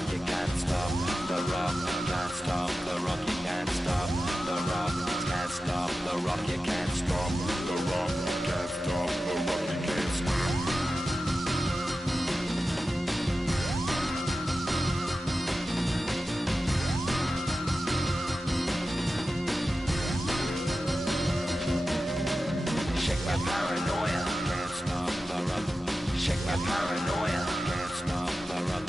rock, you can't stop the rock, can't stop the rock, you can't stop the rock, can't stop the rock, you can't stop the rock, can't stop the rock, you can't stop. Shake my paranoia, can't stop the rock. Shake my paranoia, can't stop the rock.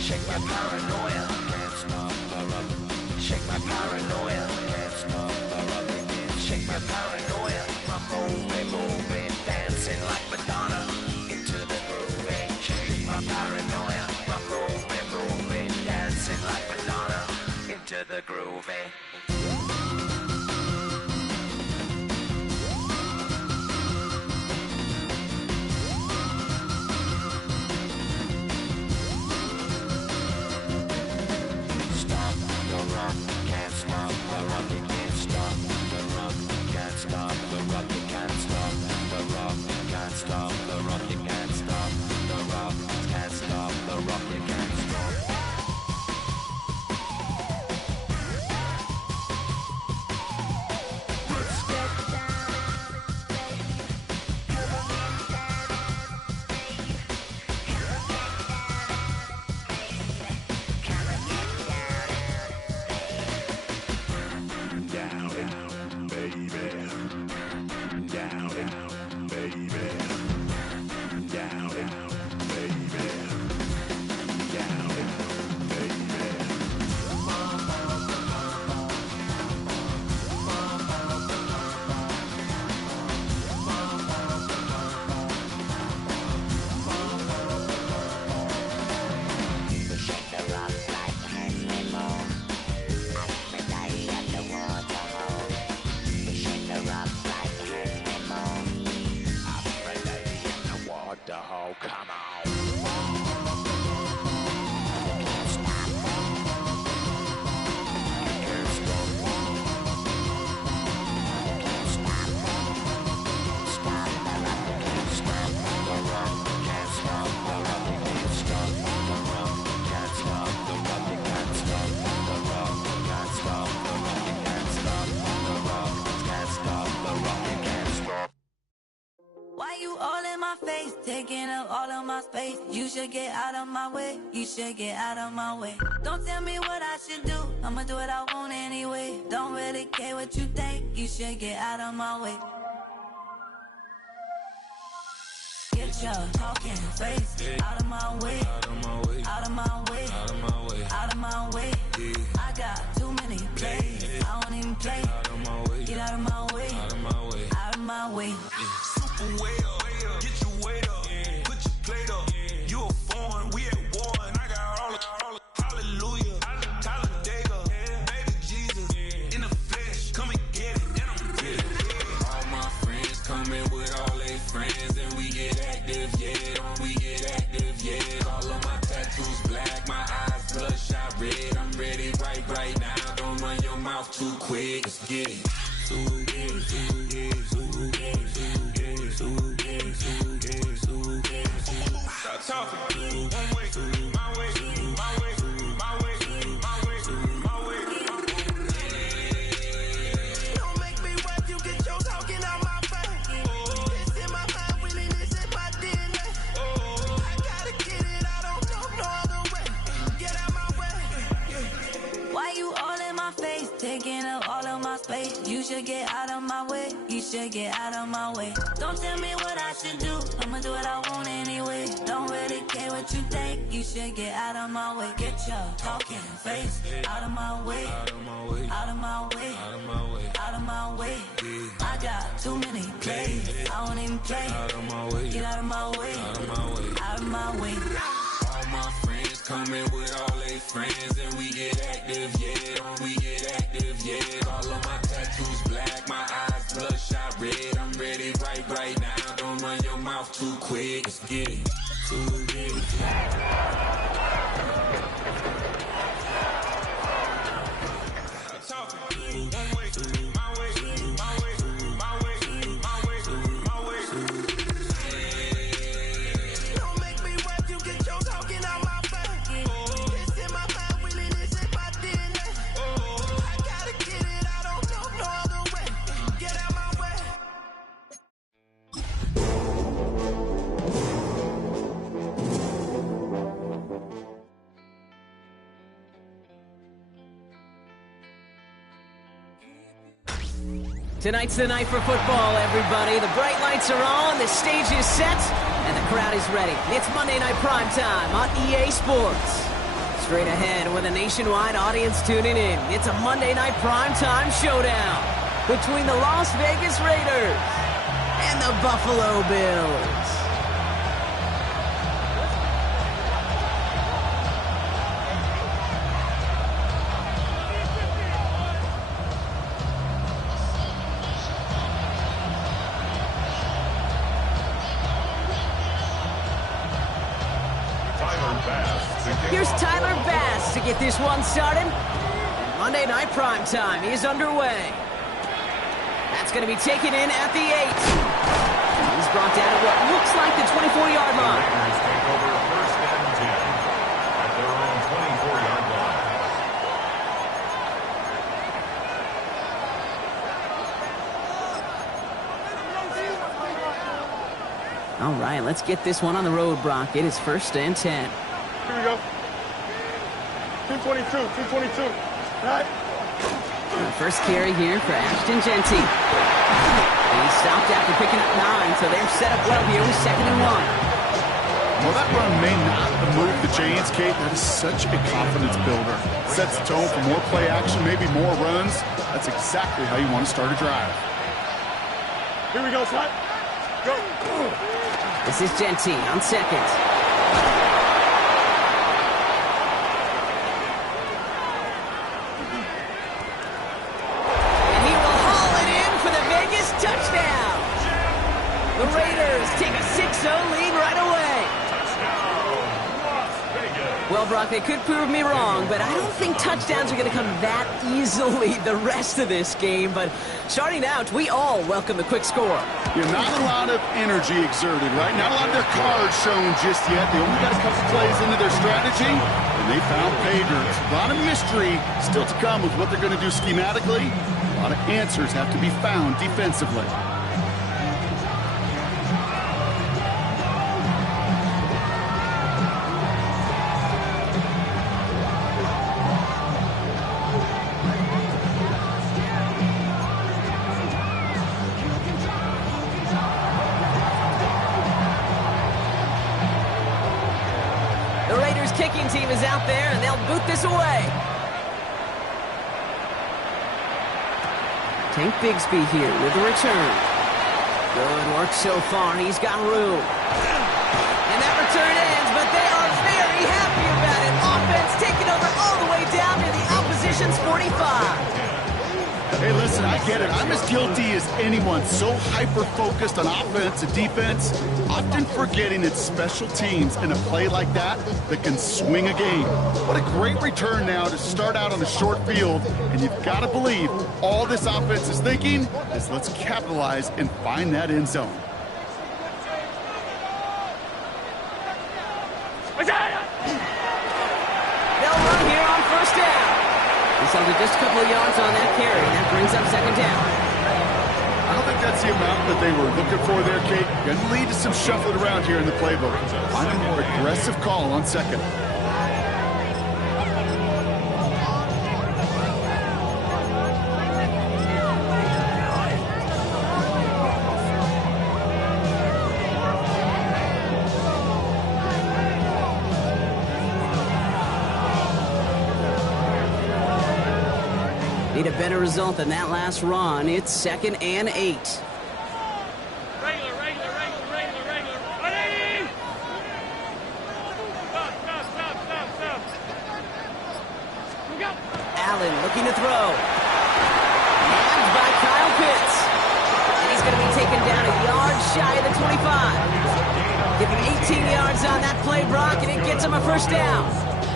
Shake my paranoia, can't stop the rock. Shake my paranoia, can't stop the rock. Shake my paranoia, I'm moving, dancing like Madonna into the groove. Shake my paranoia, I'm moving, dancing like Madonna into the groove. Can't stop the rock, you can't stop the rock, can't stop the rock, you can't stop the rock, can't stop the rock, you can't stop the rock, can't stop the rock, you can't stop. Let's get down, baby. Come on, get down, baby. Come on, get down, baby. Come on, get down. Down, baby. Down, baby. Down, baby. Down, baby. Shake the rock like Henry Moore. Aphrodite at the waterhole. Shake the rock like Henry Moore. Aphrodite at the waterhole. Come on. Can't stop. Can't stop. Can't stop. Stop the rock. Can't stop the rock. Can't stop the rock. Can't stop the rock. Can't stop the rock. Can't stop the rock. Can't stop the rock. Can't stop the rock. Can't stop the rock. Can't stop. Why you all in my face, taking up all of my space? You should get out of my way, you should get out of my way. Don't tell me what I should do, I'ma do what I want anyway. Don't really care what you think, you should get out of my way. Get your talking face out of my way, out of my way, out of my way, out of my way, out of my way. I got too many plays, I don't even play. Out of my way, get out of my way, out of my way, out of my way. Super way up, get your weight up, put your plate up. You a foreign, we at war, and I got all the hallelujah, Talladega, baby Jesus, in the flesh, come and get it, and I'm with it. All my friends coming with all they friends, and we get active, yeah, don't we get active, yeah. All of my tattoos black, my eyes bloodshot red, I'm ready right now, don't run your mouth too quick, let's get it. Stop talking. One way, my way, my way, my way, my way, my way. Don't make me wipe you, get your talking out my face. It's in my mind, really, this in my DNA. I gotta get it, I don't know no other way. Get out my way. Why you all in my face, taking up all of my space? You should get out of my way, you should get out of my way. Don't tell me what I should do, I'ma do what I want anyway. Don't really care what you think, you should get out of my way. Get your talking face out of my way, out of my way, out of my way, out of my way, out of my way. I got too many plays, I don't even play. Out of my way, get out of my way, out of my way, out of my way. All my friends coming with all they friends, and we get active, yeah, don't we get active, yeah. All of my tattoos black, my eyes bloodshot red, I'm ready right now, don't run your mouth too quick, let's get it. Talking, one way, my way, my way, my way, my way, my way. Don't make me wipe you, get your talking out my face. It's in my Tonight's the night for football, everybody. The bright lights are on, the stage is set, and the crowd is ready. It's Monday Night Primetime on EA Sports. Straight ahead with a nationwide audience tuning in, it's a Monday Night Primetime showdown between the Las Vegas Raiders and the Buffalo Bills. Here's Tyler Bass to get this one started. Monday Night Primetime is underway. That's going to be taken in at the 8. He's brought down at what looks like the 24-yard line. Raiders take over first and 10 at their own 24-yard line. All right, let's get this one on the road, Brock. It is first and 10. Here we go. 222, 222. Right. First carry here for Ashton Genty. He stopped after picking up 9, so they're set up well here with 2nd and 1. Well, that run may not have moved the chains, Kate. That is such a confidence builder. Sets the tone for more play action, maybe more runs. That's exactly how you want to start a drive. Here we go, son. Go. This is Genty on 2nd. Touchdown! The Raiders take a 6-0 lead right away. Well, Brock, they could prove me wrong, but I don't think touchdowns are going to come that easily the rest of this game. But starting out, we all welcome the quick score. Yeah, not a lot of energy exerted, right? Not a lot of their cards shown just yet. They only got a couple plays into their strategy, and they found pay dirt. A lot of mystery still to come with what they're going to do schematically. A lot of answers have to be found defensively. The Raiders kicking team is out there, and they'll boot this away. Tank Bigsby here with the return. Good work so far. He's got room. And that return ends, but they are very happy about it. Offense taking over all the way down to the opposition's 45. Hey, listen, I get it. I'm as guilty as anyone. So hyper-focused on offense and defense, often forgetting it's special teams in a play like that that can swing a game. What a great return now to start out on a short field, and you've got to believe all this offense is thinking is let's capitalize and find that end zone. They'll run here on first down. He's held it just a couple of yards on that carry, and that brings up 2nd down. I don't think that's the amount that they were looking for there, Kate. Going to lead to some shuffling around here in the playbook. Find a more aggressive call on 2nd. Need a better result than that last run. It's 2nd and 8. Regular. Ready? Stop. We go. Allen looking to throw. Hands by Kyle Pitts. And he's going to be taken down a yard shy of the 25. Give him 18 yards on that play, Brock, and it gets him a first down.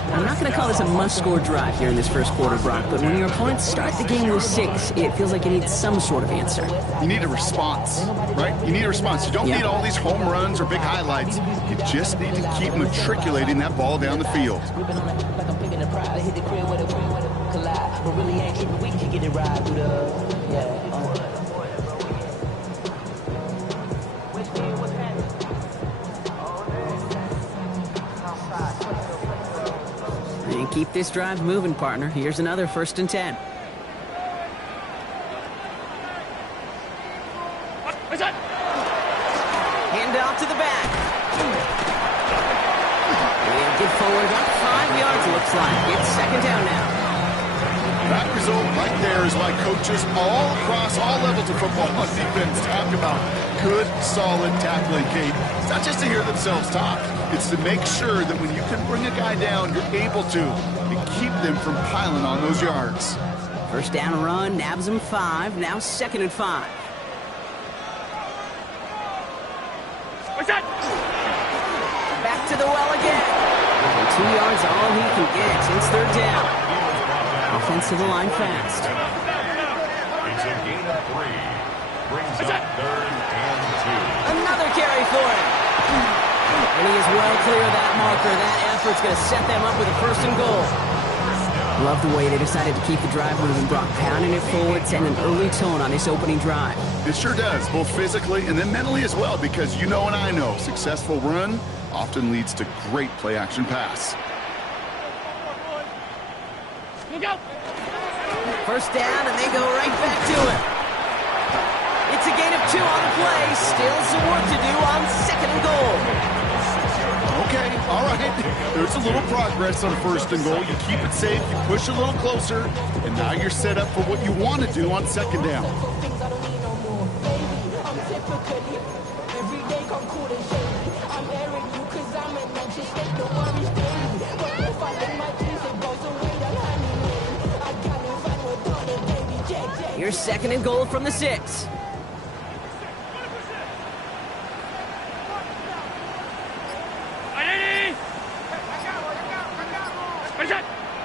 I'm not going to call this a must-score drive here in this first quarter, Brock, but when your opponents start the game with 6, it feels like you need some sort of answer. You need a response, right? You need a response. You don't need all these home runs or big highlights. You just need to keep matriculating that ball down the field. And keep this drive moving, partner. Here's another 1st and 10. forward, up 5 yards, looks like. It's second down now. That result right there is why coaches all across all levels of football on defense talk about good, solid tackling, Kate. It's not just to hear themselves talk. It's to make sure that when you can bring a guy down, you're able to and keep them from piling on those yards. First down run, nabs him 5, now second and 5. What's that? Back to the well again. And 2 yards, all he can get. It's third down. Offensive line fast. It's a gain of 3. Brings up third and 2. Another carry for him. And he is well clear of that marker. That effort's going to set them up with a first and goal. Love the way they decided to keep the drive moving. Brock pounding it forward, sending an early tone on this opening drive. It sure does, both physically and then mentally as well, because you know and I know successful run often leads to great play-action pass. First down, and they go right back to it. It's a gain of 2 on the play. Still some work to do on second and goal. Okay, all right. There's a little progress on first and goal. You keep it safe, you push a little closer, and now you're set up for what you want to do on second down. Here's second and goal from the 6.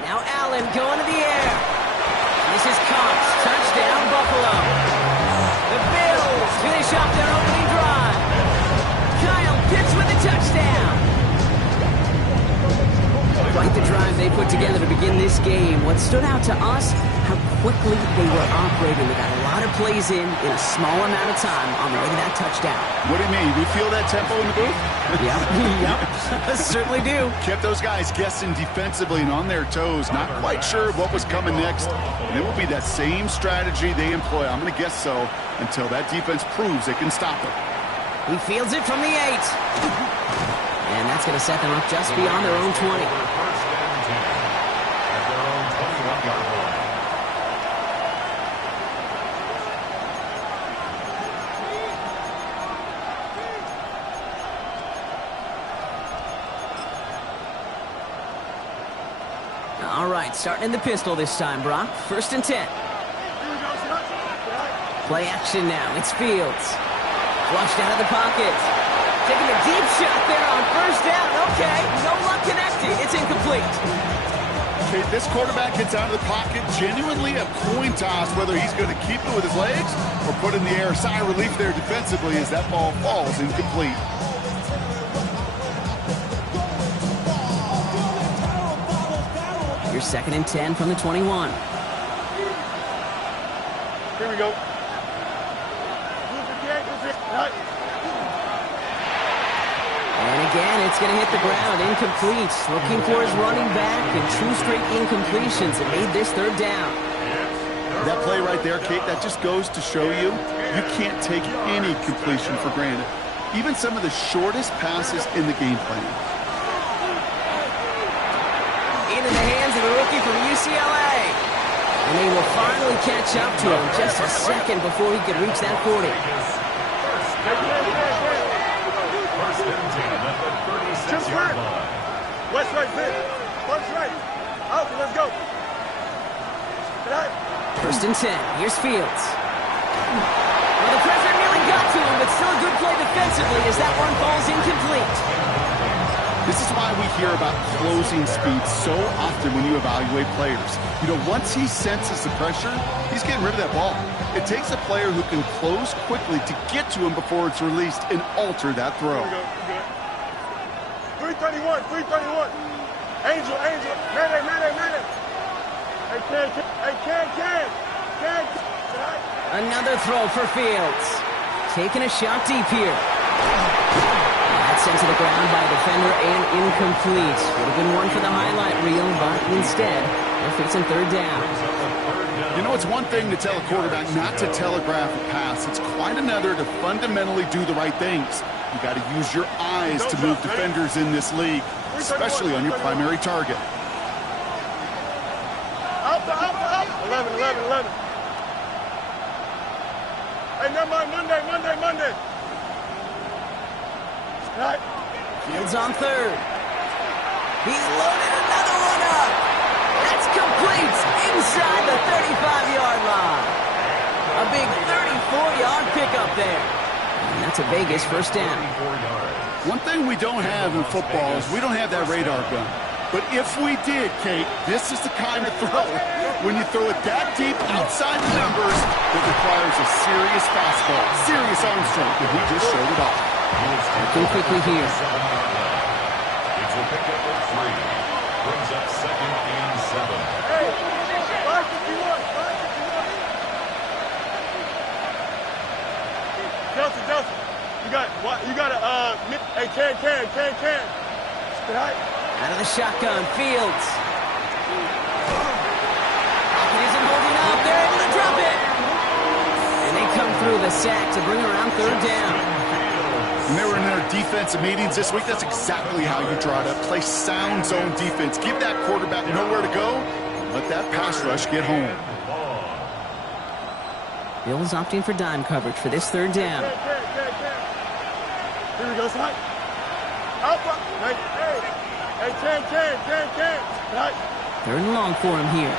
Now Allen going to the air. This is Cox. Touchdown, Buffalo. The Bills finish off their opening drive. Kyle Pitts with a touchdown. Quite the drive they put together to begin this game. What stood out to us, how quickly they were operating. They got a lot of plays in a small amount of time on the way to that touchdown. What do you mean? You feel that tempo in the booth? Yep. Certainly do. Kept those guys guessing defensively and on their toes, not quite sure of what was coming next. And it will be that same strategy they employ, I'm going to guess so, until that defense proves they can stop it. He fields it from the 8. And that's going to set them up just beyond their own 20. First and 10 at their own 21-yard line. All right, starting in the pistol this time, Brock. First and 10. Play action now. It's Fields. Flushed out of the pocket. Taking a deep shot there on first down. Okay, no luck connecting. It's incomplete. Okay, this quarterback gets out of the pocket, genuinely a coin toss whether he's going to keep it with his legs or put in the air. Sigh of relief there defensively as that ball falls incomplete. Here's second and 10 from the 21. Here we go. And again, it's going to hit the ground. Incomplete. Looking for his running back, and 2 straight incompletions. It made this third down. That play right there, Kate, that just goes to show you can't take any completion for granted. Even some of the shortest passes in the game plan. Into the hands of the rookie from UCLA. And they will finally catch up to him just a second before he could reach that 40. First and 10 at the 36-yard line. West right, fit. West right. Out, let's go. First and 10. Here's Fields. Well, the pressure nearly got to him, but still a good play defensively as that one falls incomplete. This is why we hear about closing speed so often when you evaluate players. You know, once he senses the pressure, he's getting rid of that ball. It takes a player who can close quickly to get to him before it's released and alter that throw. 331. Angel. Man. Hey, can. Another throw for Fields. Taking a shot deep here. That's sent to the ground by a defender and incomplete. Would have been one for the highlight reel, but instead, they're facing third down. You know, it's one thing to tell a quarterback not to telegraph a pass. It's quite another to fundamentally do the right things. You got to use your eyes to move defenders in this league, especially on your primary target. Up. 11. Hey, never mind, Monday. Right. Fields on third. He's loaded another one up. That's complete inside the 35-yard line. A big 34-yard pickup there. And that's a Vegas first down. One thing we don't have in football is we don't have that radar gun. But if we did, Kate, this is the kind of throw. When you throw it that deep outside the numbers, it requires a serious fastball, serious arm strength, and he just showed it off. Working quickly here. It's a pickup of 3. Brings up 2nd and 7. Hey, 551. Justin, you got a, hey, can. Right. Out of the shotgun, Fields. Pocket isn't holding up. They're able to drop it. And they come through the sack to bring around third down. When they were in their defensive meetings this week, that's exactly how you draw it up. Play sound zone defense. Give that quarterback nowhere to go. And let that pass rush get home. Bills opting for dime coverage for this third down. Here we go, son. Up. Hey, can. Right. Third and long for him here.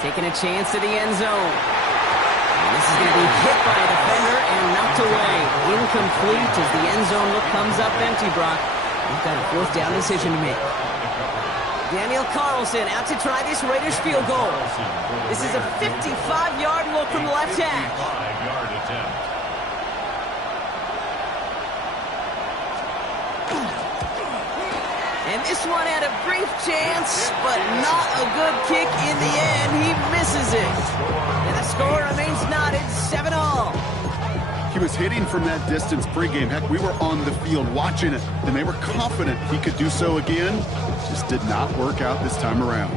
Taking a chance to the end zone. And this is going to be hit by a defender and knocked away. Incomplete as the end zone look comes up empty, Brock. We've got a fourth down decision to make. Daniel Carlson out to try this Raiders field goal. This is a 55-yard look from the left hash. 55-yard attempt. And this one had a brief chance, but not a good kick in the end. He misses it. And the score remains knotted 7-all. He was hitting from that distance pregame. Heck, we were on the field watching it, and they were confident he could do so again. Just did not work out this time around.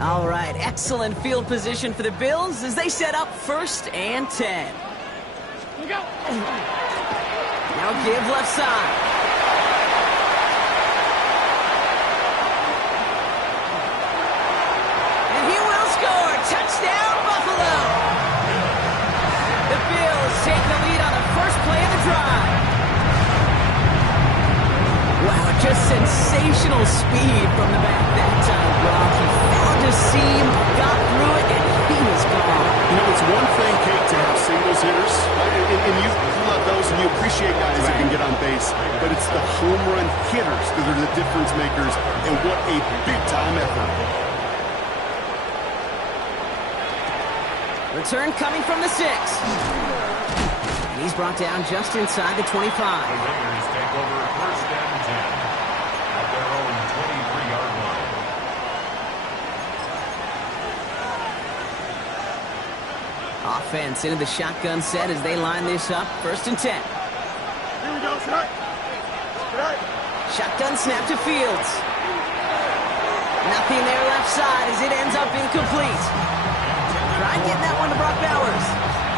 All right, excellent field position for the Bills as they set up 1st and 10. Now give left side. And he will score. Touchdown, Buffalo. The Bills take the lead on the first play of the drive. Wow, just sensational speed from the back that time, Brock. He found a seam, got through it, and he was gone. You know, it's one thing, Kate, to have singles hitters, and you love those, and you appreciate guys that can get on base, but it's the home run hitters that are the difference makers, and what a big-time effort. Return coming from the 6. And he's brought down just inside the 25. The Raiders take over 1st and 10 at their own 23-yard line. Offense into the shotgun set as they line this up. 1st and 10. Here we go, son. Right. Shotgun snap to Fields. Nothing there left side as it ends up incomplete. Try getting that one to Brock Bowers.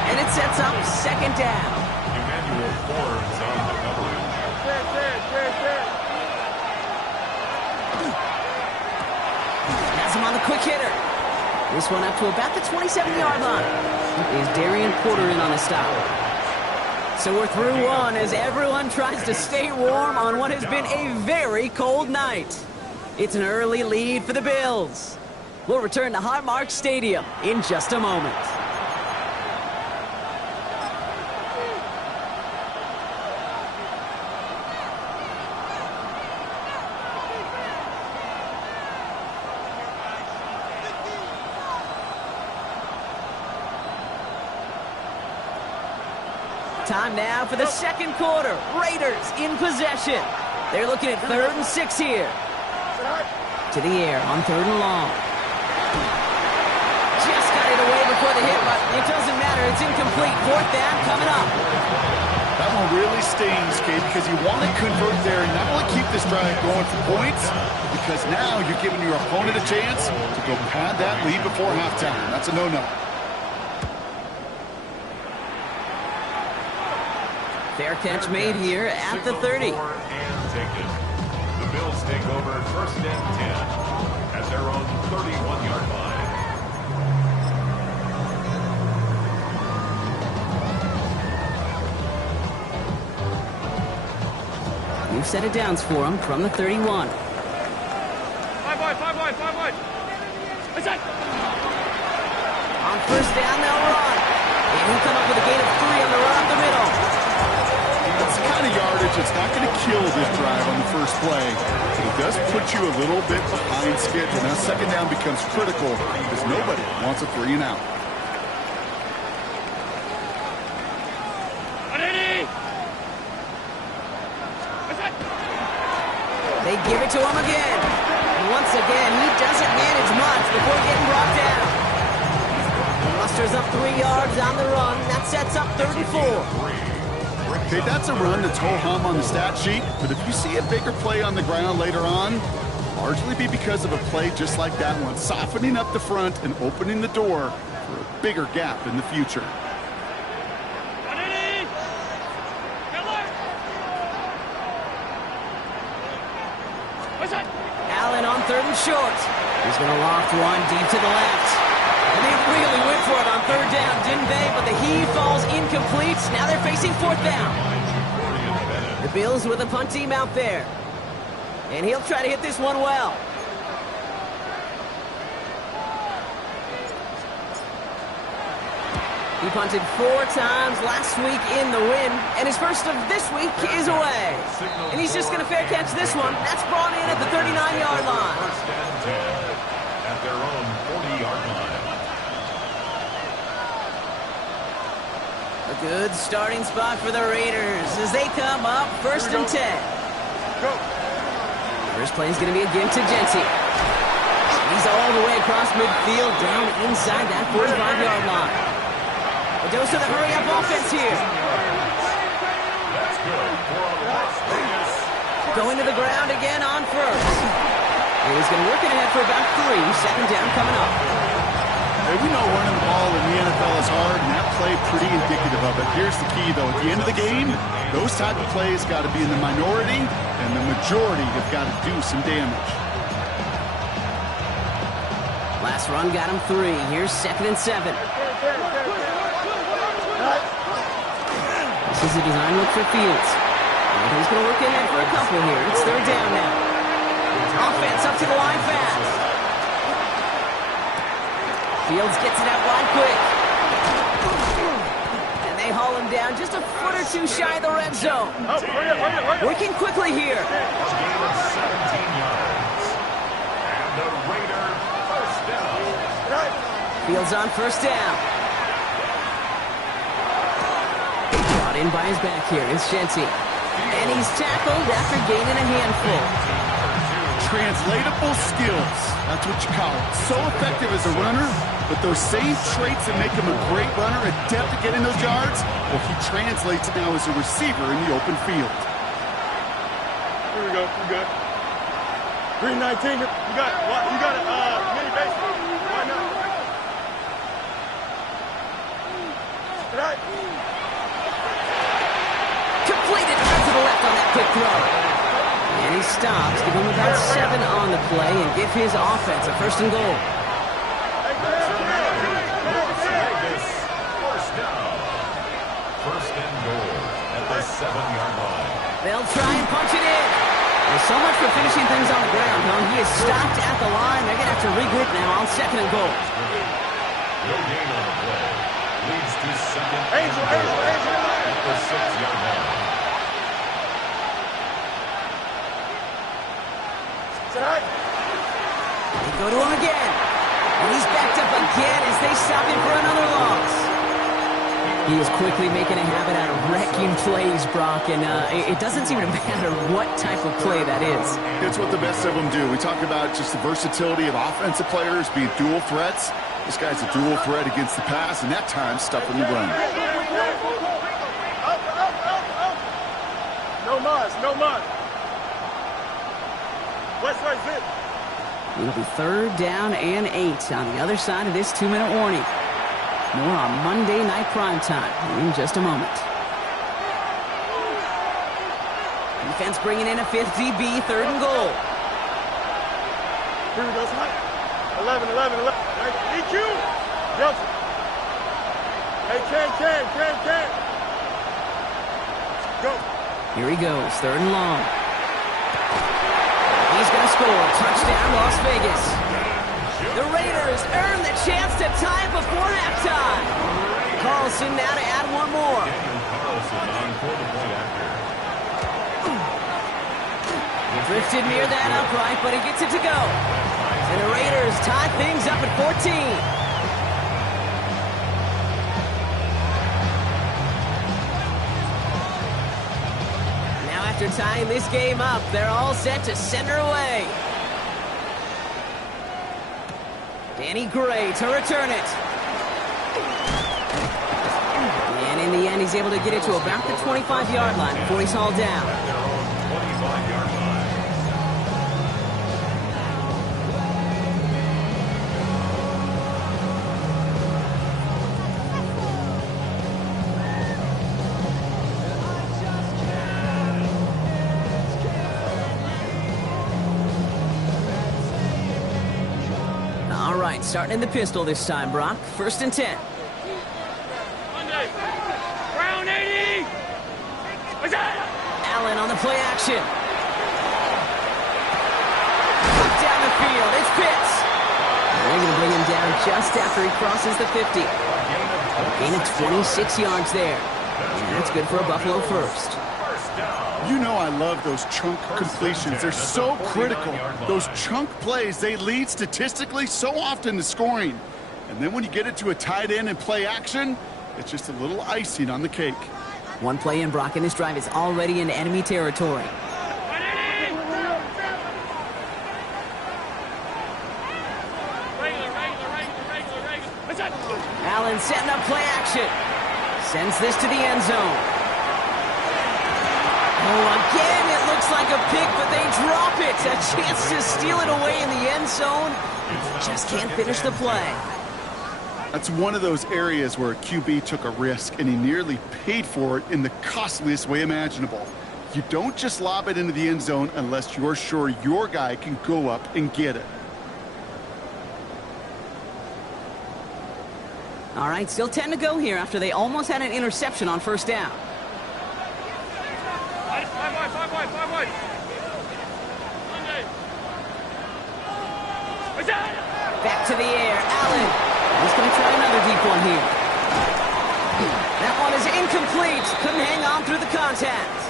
And it sets up 2nd down. Emmanuel Forbes on the coverage. Has him on the quick hitter. This one up to about the 27-yard line. Is Darian Porter in on the stop. So we're through one as everyone tries to stay warm on what has been a very cold night. It's an early lead for the Bills. We'll return to Highmark Stadium in just a moment. Time now for the second quarter. Raiders in possession. They're looking at 3rd and 6 here. To the air on 3rd and long. Just got it away before the hit, but it doesn't matter. It's incomplete. 4th down coming up. That one really stings, Kate, because you want to convert there and not only keep this drive going for points, but because now you're giving your opponent a chance to go pad that lead before halftime. That's a no-no. Fair catch made here at the 30. And taken. The Bills take over 1st and 10 at their own 31-yard line. New set of downs for him from the 31. 5 wide. What's that? On 1st down, they'll run. And he'll come up with a gain of 3 on the run up the middle. That's the kind of yardage that's not going to kill this drive on the first play. But it does put you a little bit behind schedule. Now 2nd down becomes critical because nobody wants a 3 and out. They give it to him again. And once again, he doesn't manage much before getting brought down. He musters up 3 yards on the run. That sets up 34. Okay, that's a run that's ho-hum on the stat sheet, but if you see a bigger play on the ground later on, largely be because of a play just like that one, softening up the front and opening the door for a bigger gap in the future. Allen on 3rd and short. He's going to loft one deep to the left. And they really went for it on 3rd down, didn't they? But the heave falls incomplete. Now they're facing 4th down. The Bills with a punt team out there. And he'll try to hit this one well. He punted 4 times last week in the win, and his first of this week is away. And he's just going to fair catch this one. That's brought in at the 39-yard line. 1st and 10 at their own 40-yard line. A good starting spot for the Raiders as they come up 1st and 10. First play is going to be a give to Genty. He's all the way across midfield, down inside that 45-yard line. A dose of the hurry-up offense here. Going to the ground again on 1st. And he's going to work it ahead for about 3. 2nd down coming up. Hey, we know running the ball in the NFL is hard, and that play pretty indicative of it. Here's the key, though. At the end of the game, those type of plays got to be in the minority, and the majority have got to do some damage. Last run got him 3. Here's 2nd and 7. This is a design look for Fields. And he's going to work in there for a couple here. It's 3rd down now. Offense up to the line fast. Fields gets it out wide quick. And they haul him down just a foot or 2 shy of the red zone. Working quickly here. A gain of 17 yards. And the Raider 1st down. Fields on 1st down. Brought in by his back here is Genty. And he's tackled after gaining a handful. Translatable skills. That's what you call it. So effective as a runner, but those same traits that make him a great runner, adept at getting those yards, well, he translates now as a receiver in the open field. Here we go. You good? Green 19. You got it. Mini base. Why not? Right. Completed out to the left on that quick throw. And he stops, give him about 7 on the play, and give his offense a 1st and goal. First down. 1st and goal at the 7-yard line. They'll try and punch it in. There's so much for finishing things on the ground, huh? He is stopped at the line. They're going to have to regroup now on 2nd and goal. No gain on the play. Leads to 2nd and goal at the 6-yard line. They go to him again. And he's backed up again as they stop him for another loss. He is quickly making a habit out of wrecking plays, Brock, and it doesn't seem to matter what type of play that is. It's what the best of them do. We talk about just the versatility of offensive players being dual threats. This guy's a dual threat against the pass, and that time stuffing the run. No muss. West right, zip. It'll be 3rd down and 8 on the other side of this 2-minute warning. More on Monday Night Primetime in just a moment. Defense bringing in a 5th DB, 3rd and goal. Here we go, Smite. 11. Right, EQ. Johnson. Hey, Ken. Go. Here he goes, 3rd and long. He's going to score. Touchdown, Las Vegas. The Raiders earn the chance to tie it before halftime. Carlson now to add one more. Drifted near that upright, but he gets it to go. And the Raiders tie things up at 14. After tying this game up, they're all set to center away. Danny Gray to return it. And in the end, he's able to get it to about the 25-yard line before he's hauled down. Starting in the pistol this time, Brock. 1st and 10. Brown 80. Allen on the play action. Down the field. It's Pitts. They're going to bring him down just after he crosses the 50. Gain of 26 yards there. And that's good for a Buffalo first. You know I love those chunk completions. They're so critical. Those chunk plays, they lead statistically so often to scoring. And then when you get it to a tight end and play action, it's just a little icing on the cake. One play in, Brock, and this drive is already in enemy territory. Allen setting up play action. Sends this to the end zone. Oh, again, it looks like a pick, but they drop it. A chance to steal it away in the end zone. Just can't finish the play. That's one of those areas where a QB took a risk, and he nearly paid for it in the costliest way imaginable. You don't just lob it into the end zone unless you're sure your guy can go up and get it. All right, still 10 to go here after they almost had an interception on 1st down. Back to the air, Allen. He's going to try another deep one here. That one is incomplete. Couldn't hang on through the contact.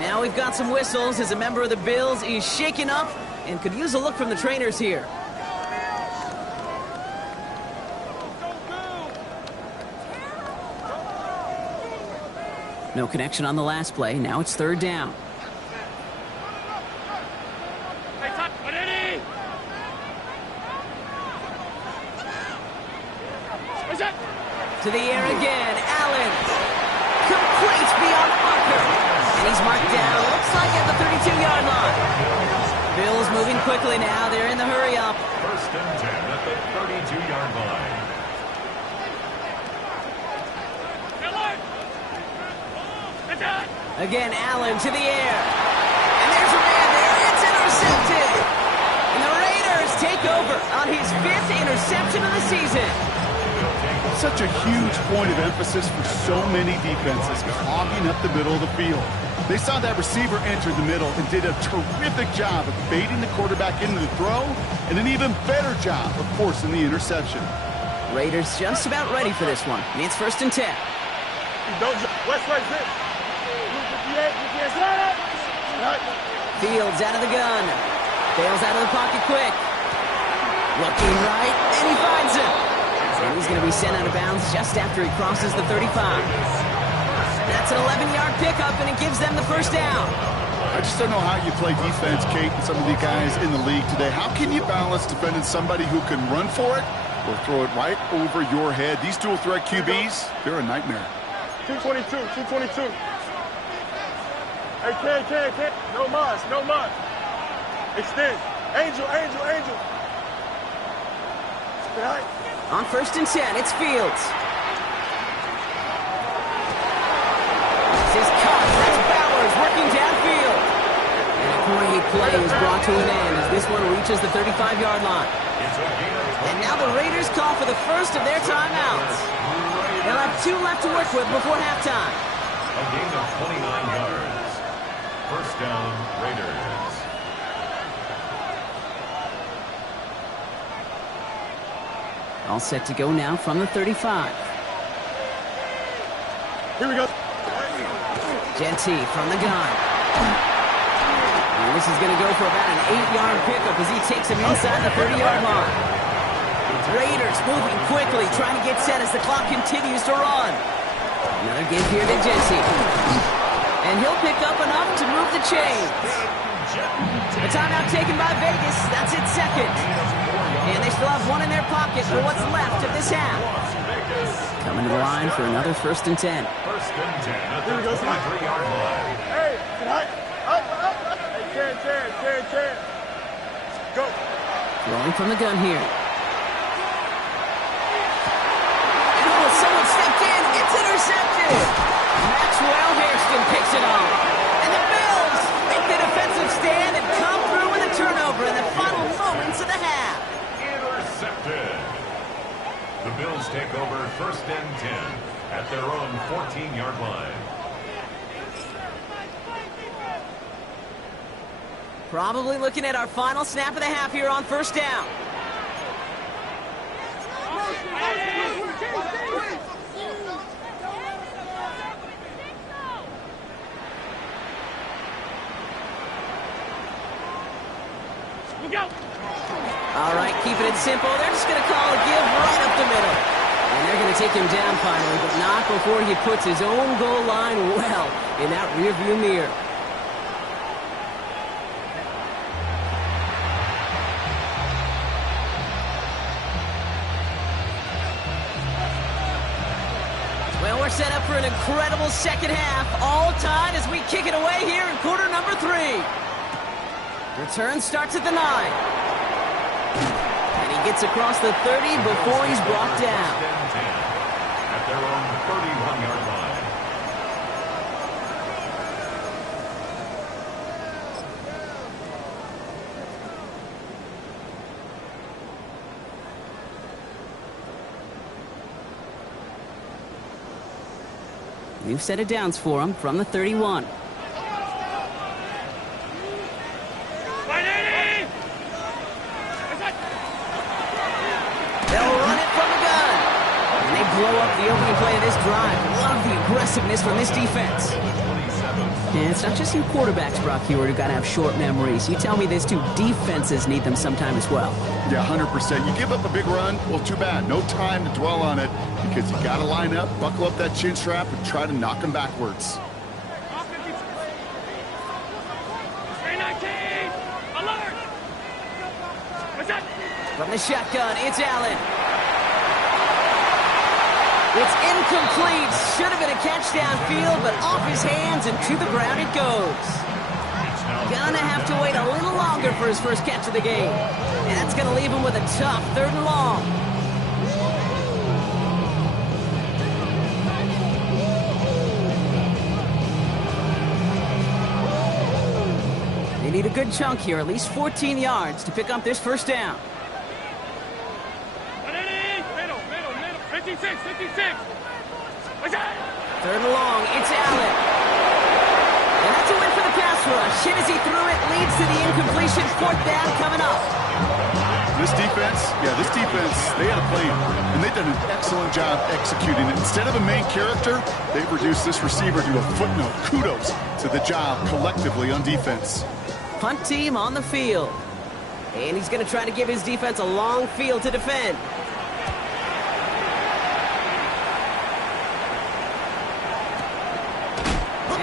Now we've got some whistles as a member of the Bills is shaken up and could use a look from the trainers here. No connection on the last play. Now it's 3rd down. To the air again, Allen. Complete beyond Parker. And he's marked down, looks like at the 32-yard line. Bills moving quickly now. They're in the hurry up. 1st and 10 at the 32-yard line. Again, Allen to the air. And there's a man there. It's intercepted. And the Raiders take over on his 5th interception of the season. Such a huge point of emphasis for so many defenses, clogging up the middle of the field. They saw that receiver enter the middle and did a terrific job of baiting the quarterback into the throw, and an even better job of forcing the interception. Raiders just about ready for this one. And it's 1st and 10. West right, zip. Fields out of the gun. Bails out of the pocket quick. Looking right, and he finds him. And he's going to be sent out of bounds just after he crosses the 35. That's an 11-yard pickup, and it gives them the 1st down. I just don't know how you play defense, Kate, and some of the guys in the league today. How can you balance defending somebody who can run for it or throw it right over your head? These dual-threat QBs, they're a nightmare. 222. Hey, Ken. No muss. Extend. Angel. Right. On 1st and 10, it's Fields. This is Cox. That's Bowers working downfield. And a great play is brought to an end as this one reaches the 35-yard line. And now the Raiders call for the first of their timeouts. They'll have 2 left to work with before halftime. A gain of 29 yards. First down, Raiders. All set to go now from the 35. Here we go. Genty from the gun. And this is going to go for about an 8-yard pickup as he takes him inside the 30-yard line. Raiders moving quickly, trying to get set as the clock continues to run. Another give here to Genty. And he'll pick up enough to move the chains. A timeout taken by Vegas. That's its second. And they still have one in their pocket for what's left of this half. Coming to the line for another 1st and 10. First and 10 at the 23-yard line. Hey, up. Hey, Chad. Go. Throwing from the gun here. And oh, someone stepped in. It's intercepted. Maxwell Hairston picks it off. And the Bills make the defensive stand and come through with a turnover in the final moments of the half. Intercepted. The Bills take over 1st and 10 at their own 14-yard line. Probably looking at our final snap of the half here on 1st down. All right, keeping it simple. They're just going to call a give right up the middle. And they're going to take him down finally, but not before he puts his own goal line well in that rearview mirror. Well, we're set up for an incredible second half. All tied as we kick it away here in quarter number 3. Return starts at the 9. And he gets across the 30 before he's brought down. At their own 31-yard line. New set of downs for him from the 31. Blow up the opening play of this drive. Love the aggressiveness from this defense. And it's not just you quarterbacks, Brock Hewitt, who got to have short memories. You tell me these 2 defenses need them sometime as well. Yeah, 100%. You give up a big run, well, too bad. No time to dwell on it because you got to line up, buckle up that chin strap, and try to knock them backwards. From the shotgun, it's Allen. It's incomplete. Should have been a catch downfield, but off his hands and to the ground it goes. Gonna have to wait a little longer for his first catch of the game. And that's gonna leave him with a tough 3rd and long. They need a good chunk here, at least 14 yards to pick up this 1st down. 56. 3rd and long, it's Allen. And that's a win for the pass rush. Hit as he threw it, leads to the incompletion. 4th down coming up. This defense, they had a plan, and they've done an excellent job executing it. Instead of a main character, they've reduced this receiver to a footnote. Kudos to the job collectively on defense. Punt team on the field. And he's going to try to give his defense a long field to defend.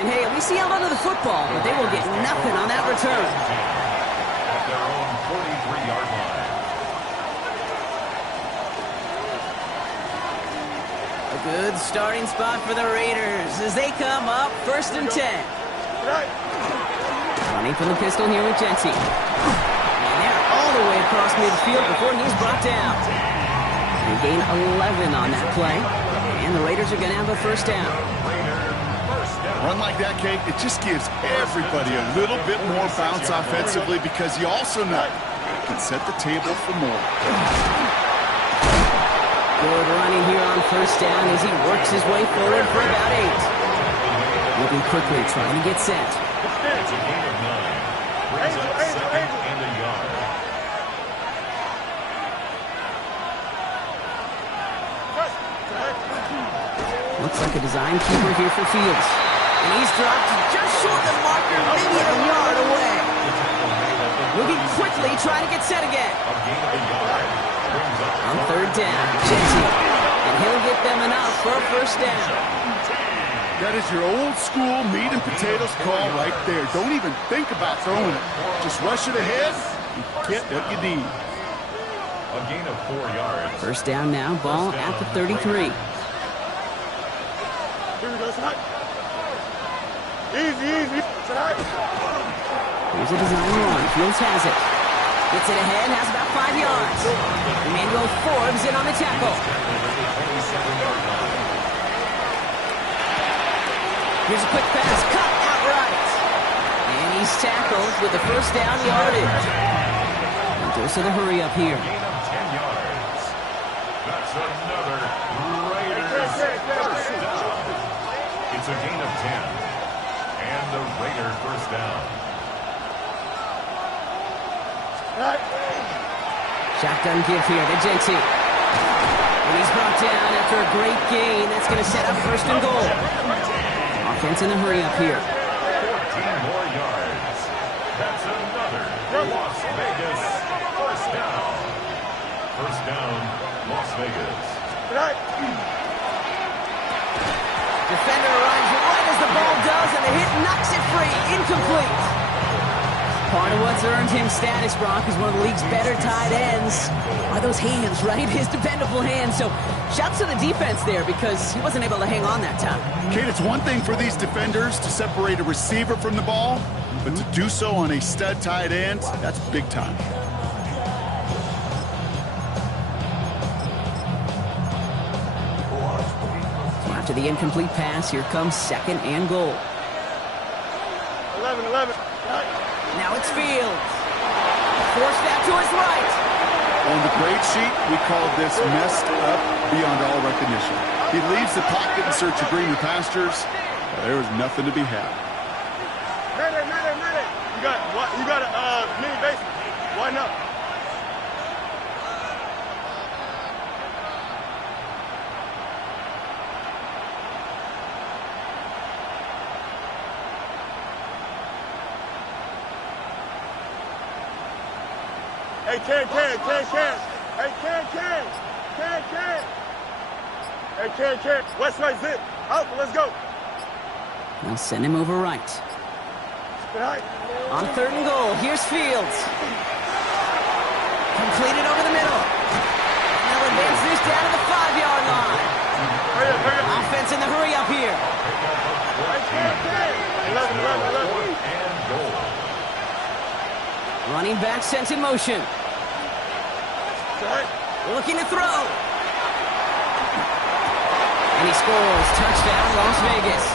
And hey, at least he held onto the football, but they will get nothing on that return. At their own 43-yard line. A good starting spot for the Raiders as they come up 1st and 10. Running from the pistol here with Genty. the way across midfield before he's brought down. They gain 11 on that play, and the Raiders are going to have a first down. Run like that, Kate, it just gives everybody a little bit more bounce offensively because you also know it can set the table for more. Good running here on first down as he works his way forward for about 8. Moving quickly, trying to get set. It's a gain of 9. Brings up second and a yard. Looks like a design keeper here for Fields. And he's dropped just short of the marker, maybe a yard away. Moving quickly, trying to get set again. A gain of a yard. Brings up On third down, Jensen. And he'll get them enough for a first down. That is your old school meat and potatoes call right there. Don't even think about throwing it. Just rush it ahead and get what you need. a gain of 4 yards. First down now, ball at the 33. Here we go, Snot. Easy, Snot. Here's a design run. Fields has it. Gets it ahead, has about 5 yards. Emmanuel Forbes in on the tackle. Here's a quick pass, cut outright. And he's tackled with the first down yardage. And goes to the hurry up here. Gain of 10 yards. That's another Raiders first down. It's a gain of 10. And the Raiders first down. Shotgun give here to Jensen. And he's brought down after a great gain. That's going to set up first and goal. Offense in a hurry up here. 14 more yards. That's another Las Vegas first down. First down, Las Vegas. Defender arrives right as the ball does, and the hit knocks it free. Incomplete. Part of what's earned him status, Brock, is one of the league's better tight ends. Are those hands, right? His dependable hands. So shouts to the defense there because he wasn't able to hang on that time. Kate, it's one thing for these defenders to separate a receiver from the ball, but to do so on a stud tight end, that's big time. So after the incomplete pass, here comes second and goal. 11. Now it's Fields. Forced out to his right. On the grade sheet, we call this messed up beyond all recognition. He leaves the pocket in search of greener pastures. There was nothing to be had. Medic. You got a mini basement. Why not? Hey, can. Hey, can. West side zip. Out, let's go. They'll send him over right. On third and goal, here's Fields. Completed over the middle. And they'll advance this down to the 5-yard line. Hurry up. Offense in the hurry up here. 11. And goal. Running back sent in motion. Looking to throw. And he scores. Touchdown, Las Vegas.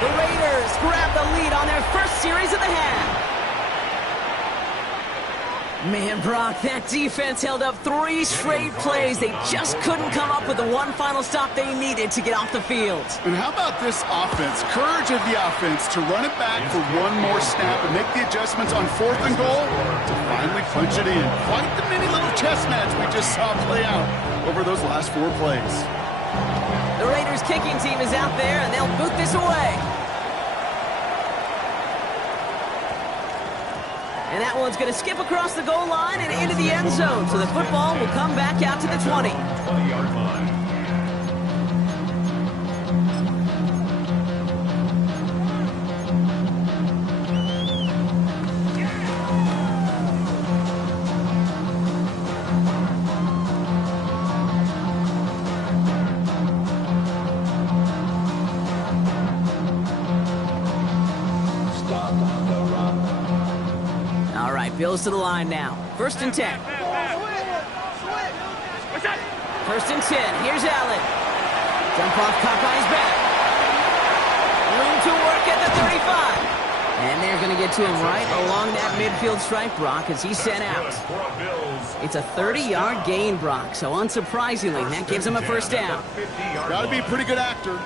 The Raiders grab the lead on their first series of the half. Man, Brock, that defense held up 3 straight plays. They just couldn't come up with the one final stop they needed to get off the field. And how about this offense? Courage of the offense to run it back for one more snap and make the adjustments on fourth and goal to finally punch it in. Quite the mini little chess match we just saw play out over those last 4 plays. The Raiders kicking team is out there, and they'll boot this away. And that one's going to skip across the goal line and into the end zone. So the football will come back out to the 20. 20-yard line. Bills to the line now. 1st and 10. 1st and 10. Here's Allen. Jump off, caught by his back. Room to work at the 35. And they're going to get to him right along that midfield stripe, Brock, as he's sent out. It's a 30-yard gain, Brock, so unsurprisingly, that gives him a 1st down. Got to be a pretty good actor.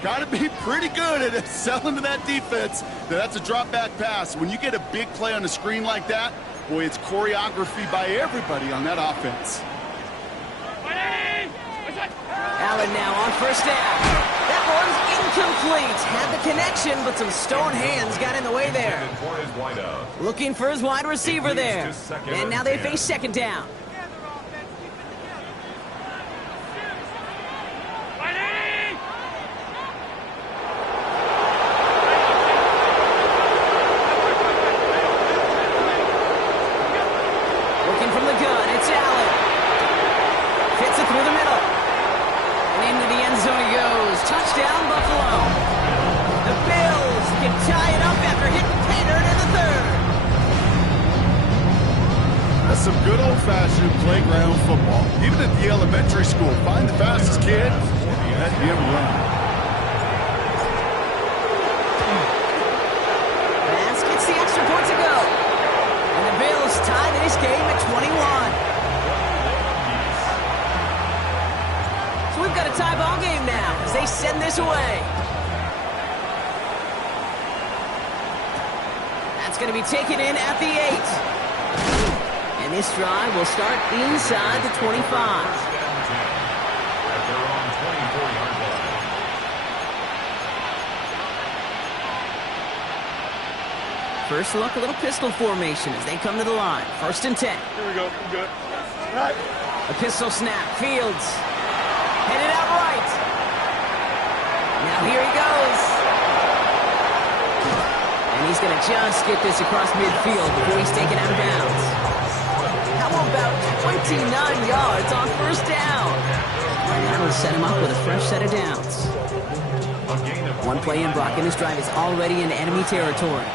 Got to be pretty good at selling to that defense. That's a drop-back pass. When you get a big play on the screen like that, boy, it's choreography by everybody on that offense. Allen now on 1st down. That one's incomplete. Had the connection, but some stone hands got in the way there. Looking for his wide receiver there. And now they face 2nd down. Looking from the gun, it's Allen. Fits it through the middle. Into the end zone he goes. Touchdown, Buffalo. The Bills can tie it up after hitting Painter in the 3rd. That's some good old-fashioned playground football. Even at the elementary school, find the fastest kid and let him run. Pass gets the extra point to go. And the Bills tie this game at 21. We've got a tie ball game now as they send this away. That's going to be taken in at the 8. And this drive will start inside the 25. First look, a little pistol formation as they come to the line. 1st and 10. Here we go. We're good. Right. A pistol snap. Fields. Headed out right. Now here he goes. And he's going to just get this across midfield before he's taken out of bounds. How about 29 yards on 1st down? And that'll set him up with a fresh set of downs. One play in, Brock, and this drive is already in enemy territory.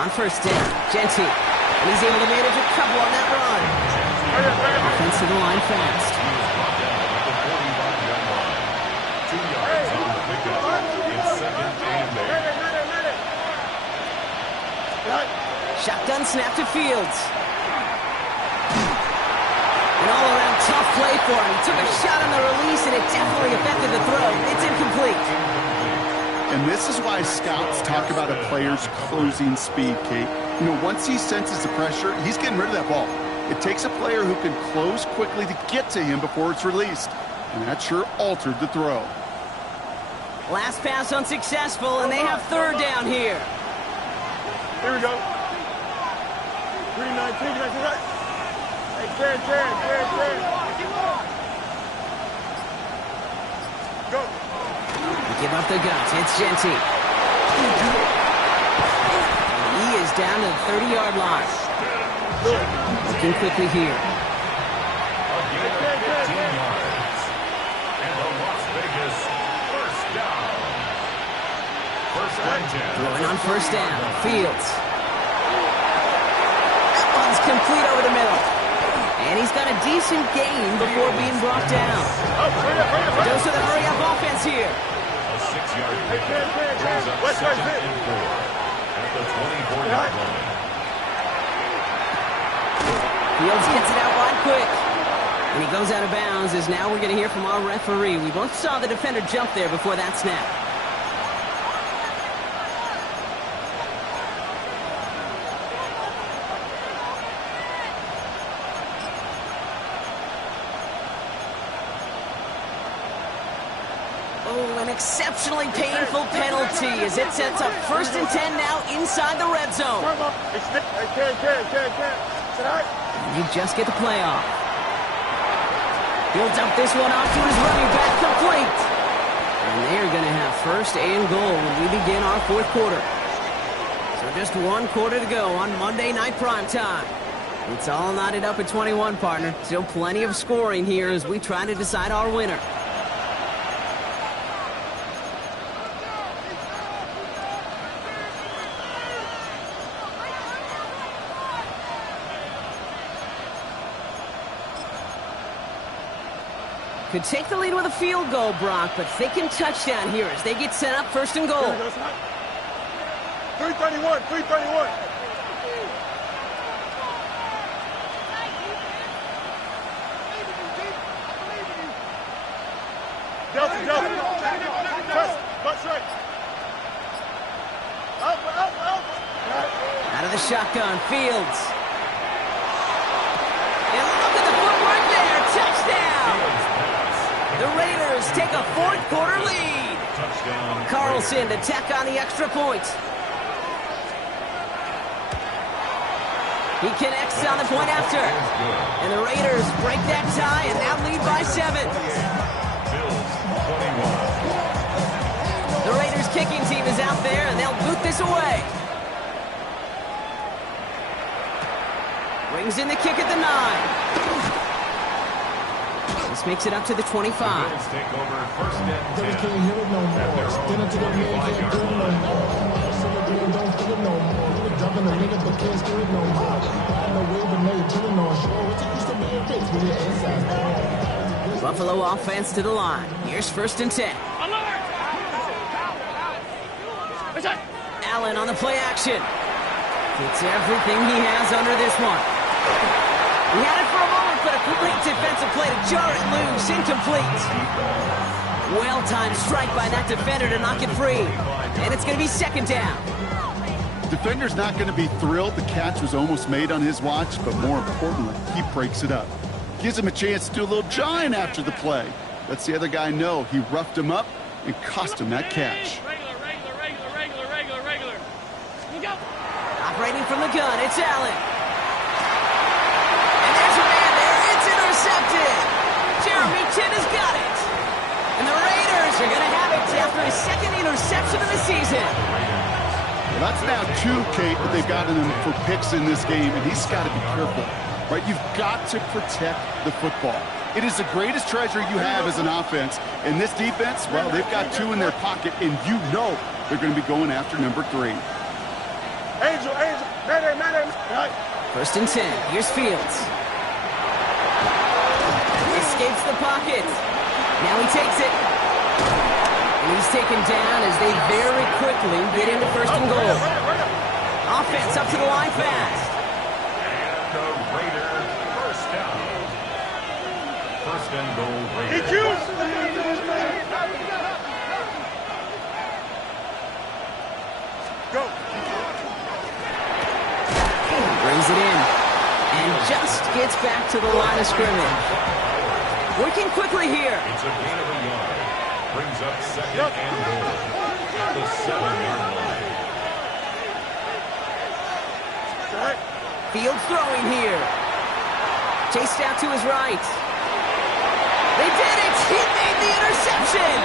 On 1st down, Genty. And he's able to manage a couple on that run. Offense to the line fast. Shotgun snap to Fields. An all-around tough play for him. He took a shot on the release, and it definitely affected the throw. It's incomplete. And this is why scouts talk about a player's closing speed, Kate. You know, once he senses the pressure, he's getting rid of that ball. It takes a player who can close quickly to get to him before it's released. And that sure altered the throw. Last pass unsuccessful, and they have 3rd down here. Here we go. 3-19, right. Hey, Jared. Go. Give up the guns. It's Genty. He is down to the 30-yard line. Looking quickly here. Again, 15 yards. And the Las Vegas 1st down. 1st and 10. Throwing on 1st down. Fields. That one's complete over the middle. And he's got a decent gain before being brought down. Dose of the hurry-up offense here. A 6-yard pick. Brings up 2nd and 4 at the 24-yard line. Fields gets it out wide quick. And he goes out of bounds as now we're going to hear from our referee. We both saw the defender jump there before that snap. Oh, an exceptionally painful penalty as it sets up 1st and 10 now inside the red zone. You just get the play off. He'll dump this one off to his running back, complete. And they're going to have 1st and goal when we begin our 4th quarter. So just 1 quarter to go on Monday Night Primetime. It's all knotted up at 21, partner. Still plenty of scoring here as we try to decide our winner. Could take the lead with a field goal, Brock, but thinking touchdown here as they get set up first and goal. 331, 331. Delta. Butt straight. Out. Out of the shotgun, Fields. And look at the footwork there, touchdown! The Raiders take a fourth quarter lead. Carlson to tack on the extra point. He connects on the point after. And the Raiders break that tie and now lead by 7. The Raiders kicking team is out there and they'll boot this away. Brings in the kick at the 9. This makes it up to the 25. Take over first and 10. Can't hear it no more. Spinning to the man, can't do it no more. Celebrating, don't feel it no more. You were jumping a minute, but can't steer it no more. Riding the wave, but now you're chilling on shore. It's used to be a fix with your inside. Buffalo offense to the line. Here's first and 10. Allen on the play action. Gets everything he has under this one. He had it for a moment, but a complete defensive play to jar it loose. Incomplete. Well-timed strike by that defender to knock it free. And it's going to be second down. Defender's not going to be thrilled the catch was almost made on his watch, but more importantly, he breaks it up. Gives him a chance to do a little jawing after the play. Lets the other guy know he roughed him up and cost him that catch. Operating from the gun, it's Allen. And there's a man there. It's intercepted. Jeremy Chin has got it. And the Raiders are going to have it after his second interception of the season. Well, that's now 2, Kate, that they've gotten him for picks in this game, and he's got to be careful. Right? You've got to protect the football. It is the greatest treasure you have as an offense. And this defense, well, they've got 2 in their pocket, and you know they're going to be going after number 3. Angel. Mayday. Right. First and 10. Here's Fields. Escapes the pocket. Now he takes it. And he's taken down as they very quickly get into first and goal. Right. Offense up to the line fast. And the Raiders first down. First and goal, Raiders. Go. Brings it in. And just gets back to the line of scrimmage. Working quickly here. It's a gain of a yard. Brings up second and goal at the 7-yard line. Right. Fields throwing here. Chased out to his right. They did it! He made the interception!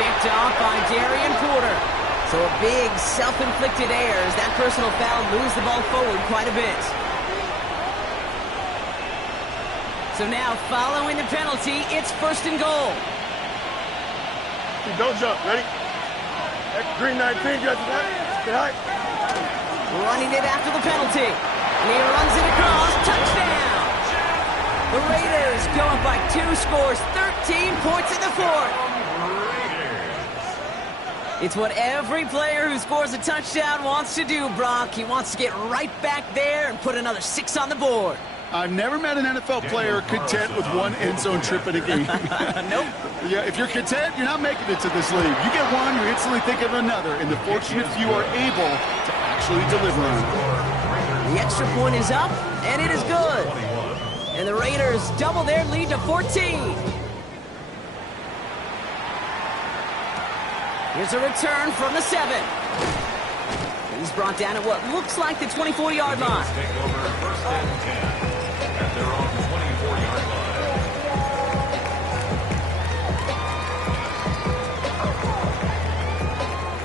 Picked off by Darian Porter. So a big self-inflicted error as that personal foul moves the ball forward quite a bit. So now, following the penalty, it's first and goal. Don't jump. Ready? Green 19, you got to that? Get high. Running it after the penalty. And he runs it across. Touchdown! The Raiders go up by 2 scores, 13 points in the fourth. It's what every player who scores a touchdown wants to do, Brock. He wants to get right back there and put another 6 on the board. I've never met an NFL player content with 1 end zone trip in a game. Nope. Yeah, if you're content, you're not making it to this league. You get one, you instantly think of another, and the fortunate few are able to actually deliver on it. The extra point is up, and it is good. And the Raiders double their lead to 14. Here's a return from the 7. He's brought down at what looks like the 24-yard line. Take over first and 10 at their own 24-yard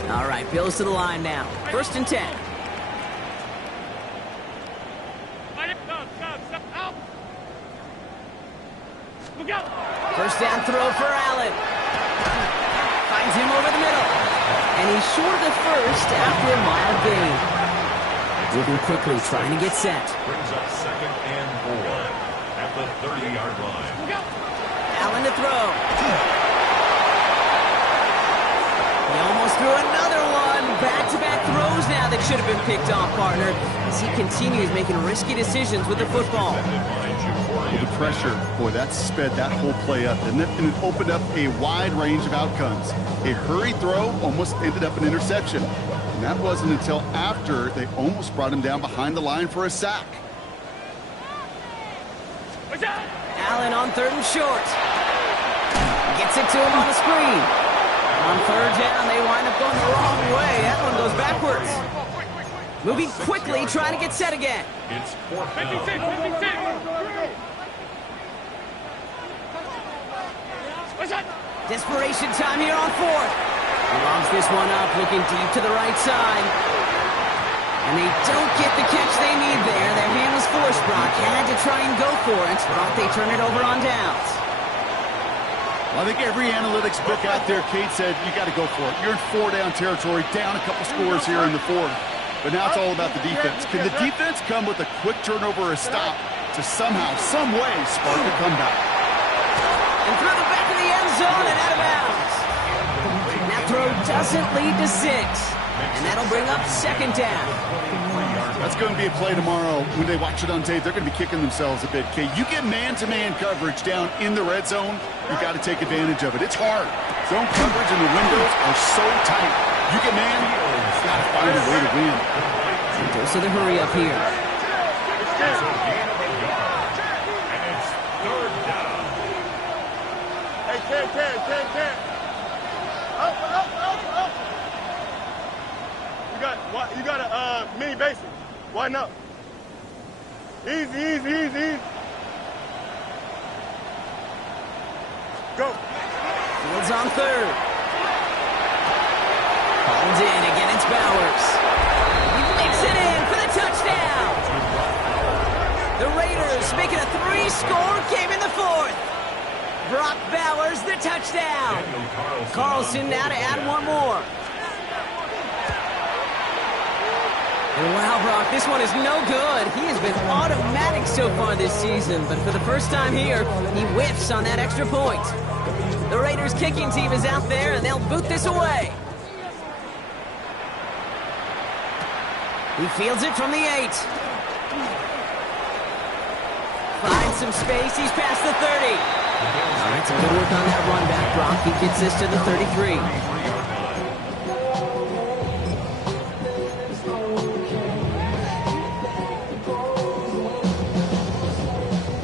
line. All right, Bills to the line now. First and 10. First down throw for Allen. Finds him over the middle. And he's short of the first after a mild gain. Moving quickly, trying to get set. Brings up second and 4 at the 30-yard line. Allen to throw. He almost threw another one. Back-to-back throws now that should have been picked off, partner, as he continues making risky decisions with the football. Well, the pressure, boy, that sped that whole play up, didn't it? And it opened up a wide range of outcomes. A hurried throw almost ended up an interception. And that wasn't until after they almost brought him down behind the line for a sack. Allen on 3rd and short. Gets it to him on the screen. On 3rd down, they wind up going the wrong way. That one goes backwards. Moving quickly, trying to get set again. It's 4th down. Desperation time here on 4th. Lobs this one up, looking deep to the right side. And they don't get the catch they need there. Their hand was forced, Brock. Had to try and go for it, but they turn it over on downs. Well, I think every analytics book out there, Kate, said you got to go for it. You're in 4-down territory, down a couple scores here in the 4th. But now it's all about the defense. Can the defense come with a quick turnover or a stop to somehow, some way, spark a comeback? And through the back of the end zone and out of bounds. And that throw doesn't lead to 6. And that'll bring up 2nd down. That's going to be a play tomorrow. When they watch it on tape, they're going to be kicking themselves a bit, Kate. You get man-to-man coverage down in the red zone, you got to take advantage of it. It's hard. Zone coverage and the windows are so tight. You get man, you've got to find a way to win. Goes to the hurry up here. It's a gain of a yard. And it's 3rd down. Hey, Ken. Up. You got a mini basic. Why not? Easy. Go. Fields on 3rd. Hauled in. Again, it's Bowers. He makes it in for the touchdown. The Raiders making a 3-score game in the 4th. Brock Bowers, the touchdown. Carlson now to add one more. And wow, Brock, this one is no good. He has been automatic so far this season, but for the first time here, he whiffs on that extra point. The Raiders kicking team is out there, and they'll boot this away. He fields it from the 8. Finds some space. He's past the 30. All right, some good work on that run back, Brock. He gets this to the 33.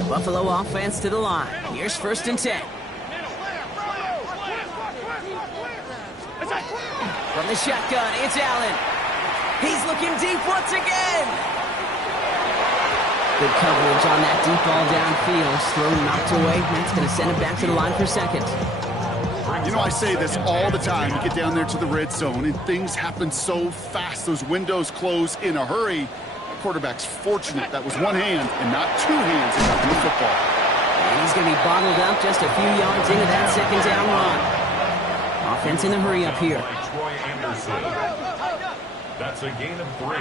Buffalo offense to the line. Here's 1st and 10. From the shotgun, it's Allen. He's looking deep once again. Good coverage on that deep ball downfield. Throw knocked away. That's going to send it back to the line for 2nd. You know, I say this all the time. You get down there to the red zone, and things happen so fast. Those windows close in a hurry. Quarterback's fortunate that was one hand and not 2 hands in the football. And he's going to be bottled up just a few yards into that 2nd down run. Offense in the hurry up here. Troy Anderson. That's a gain of 3.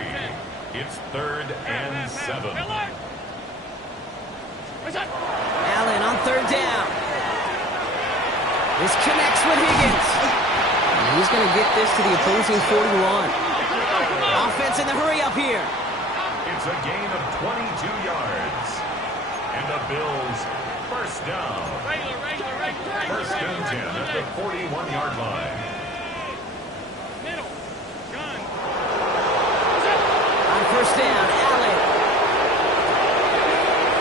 It's 3rd and 7. Allen on 3rd down. This connects with Higgins. And he's going to get this to the opposing 41. Offense in the hurry up here. It's a gain of 22 yards. And the Bills, 1st down. 1st and 10 at the 41-yard line. On 1st down, Allen.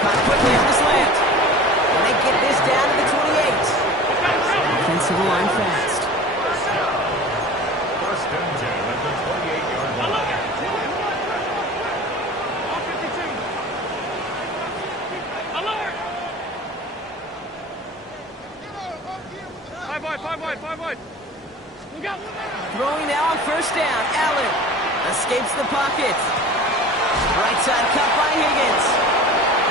Caught quickly on the slant. And they get this down to the 28. Offensive line fast. 1st and 10 at the 28-yard line. Five wide. Throwing now on 1st down. Allen escapes the pocket. Right side cut by Higgins.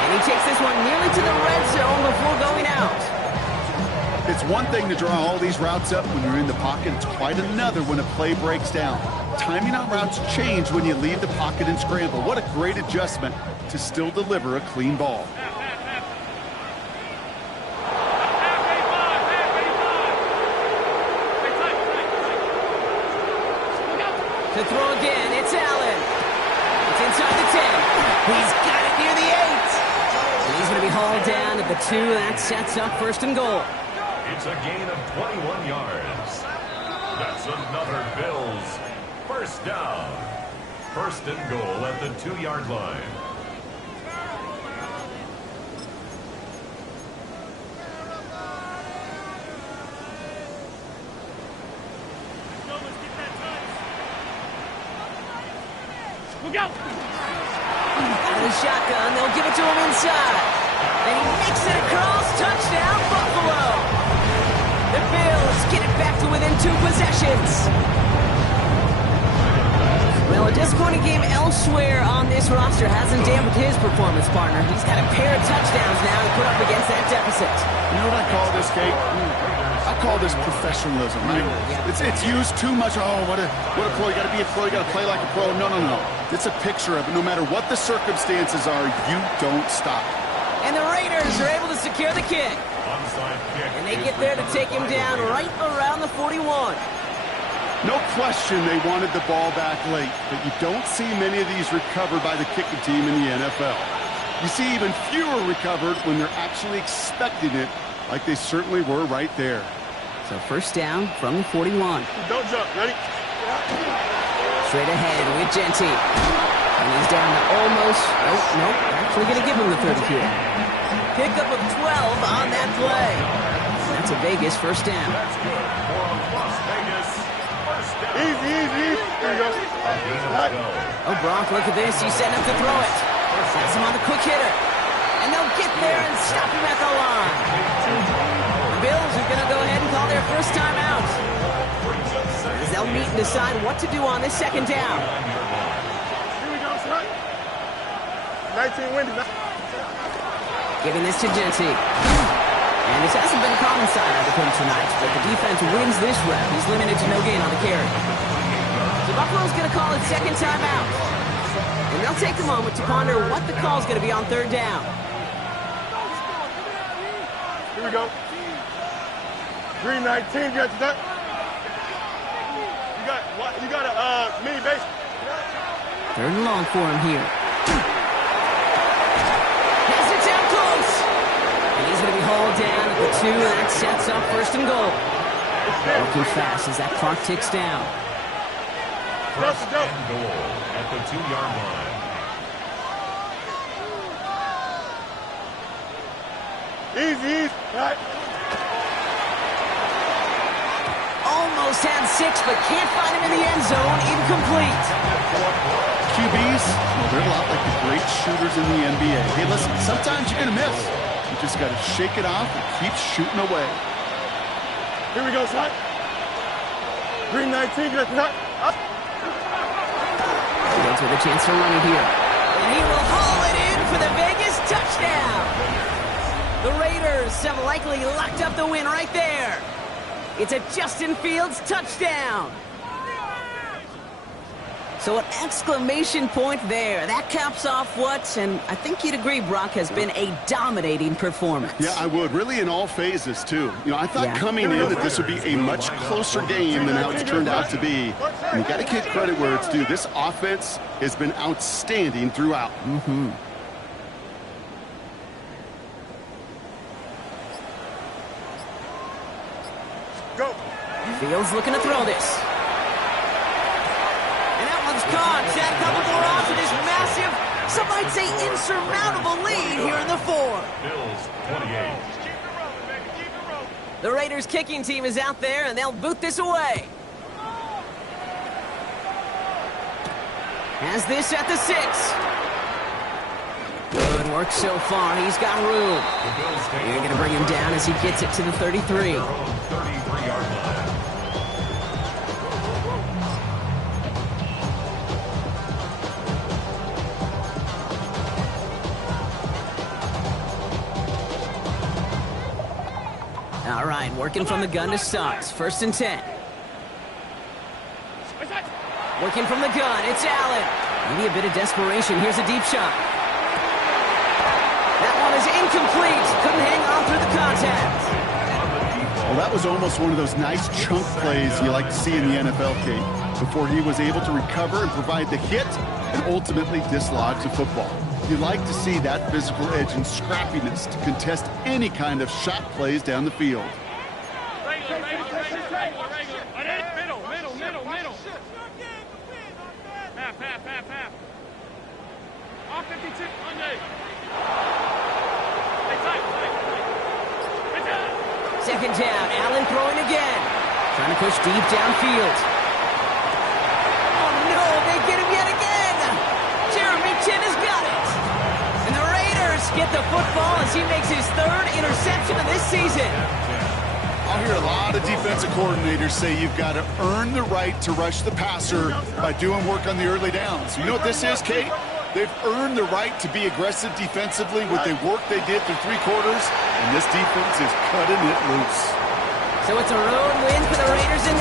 And he takes this one nearly to the red zone before going out. It's one thing to draw all these routes up when you're in the pocket. It's quite another when a play breaks down. Timing on routes change when you leave the pocket and scramble. What a great adjustment to still deliver a clean ball. To throw again, it's Allen. It's inside the 10. He's got it near the 8. And he's going to be hauled down at the 2. That sets up first and goal. It's a gain of 21 yards. That's another Bills first down. First and goal at the 2-yard line. Look out! Out of the shotgun, they'll give it to him inside. And he makes it across, touchdown, Buffalo. The Bills get it back to within 2 possessions. Well, a disappointing game elsewhere on this roster hasn't dampened his performance, partner. He's got a pair of touchdowns now to put up against that deficit. You know what I call this, Kate? I call this professionalism, right? It's used too much. Oh, what a pro. You got to be a pro. You got to play like a pro. No. It's a picture of it. No matter what the circumstances are, you don't stop. And the Raiders are able to secure the kick. And they get there to take him down right around the 41. No question they wanted the ball back late, but you don't see many of these recovered by the kicking team in the NFL. You see even fewer recovered when they're actually expecting it, like they certainly were right there. So first down from the 41. Don't jump. Ready? Straight ahead with Genty. And he's down to almost... Nope. Actually going to give him the 30 here. Pickup of 12 on that play. That's a Vegas first down. That's good for Las Vegas. First down. Easy. Here we go. Oh, Bronk, look at this. He's setting up to throw it. That's him on the quick hitter. And they'll get there and stop him at the line. The Bills are going to go ahead and call their first timeout. As they'll meet and decide what to do on this second down. Here we go, son. 19 windy. Giving this to Genty. And this hasn't been a common side of him tonight, but the defense wins this rep. He's limited to no gain on the carry. So Buffalo's going to call it second timeout. And they'll take a moment to ponder what the call's going to be on third down. Here we go. Green 19, you got that? You got a mini base. Third and long for him here. Has it down close. And he's going to be hauled down at the 2, and that sets up first and goal. Working fast as that clock ticks down. First and goal at the 2-yard line. Easy. Right. Almost had 6, but can't find him in the end zone. Incomplete. QBs, well, they're a lot like the great shooters in the NBA. Hey, listen, sometimes you're going to miss. You just got to shake it off and keep shooting away. Here we go, son. Green 19, you got that? Up. Bills with a chance to run it here. And he will haul it in for the Vegas touchdown. The Raiders have likely locked up the win right there. It's a Justin Fields touchdown. So an exclamation point there. That caps off what, and I think you'd agree, Brock, has been a dominating performance. Yeah, I would. Really in all phases, too. You know, I thought coming in that this would be a much closer game than how it's turned out to be. And you got to give credit where it's due. This offense has been outstanding throughout. Mm-hmm. Go. Fields looking to throw this. And that one's caught. That couple more off with his massive, some might say insurmountable lead here in the 4. Bills 28. The Raiders kicking team is out there, and they'll boot this away. Has this at the 6. Good work so far. He's got room. They're going to bring him down as he gets it to the 33. All right, working from the gun to start. First and 10. Working from the gun, it's Allen. Maybe a bit of desperation. Here's a deep shot. That one is incomplete. Couldn't hang on through the contact. Well, that was almost one of those nice chunk plays you like to see in the NFL, Kate. before he was able to recover and provide the hit and ultimately dislodge the football. You like to see that physical edge and scrappiness to contest any kind of shot plays down the field. Half. Off 52, Monday. Second down, Allen throwing again. Trying to push deep downfield. Oh no, they get him yet again. Jeremy Chin has got it. And the Raiders get the football as he makes his third interception of this season. I'll hear a lot of defensive coordinators say you've got to earn the right to rush the passer by doing work on the early downs. You know what this is, Kate? They've earned the right to be aggressive defensively with the work they did through 3 quarters, and this defense is cutting it loose. So it's a road win for the Raiders in this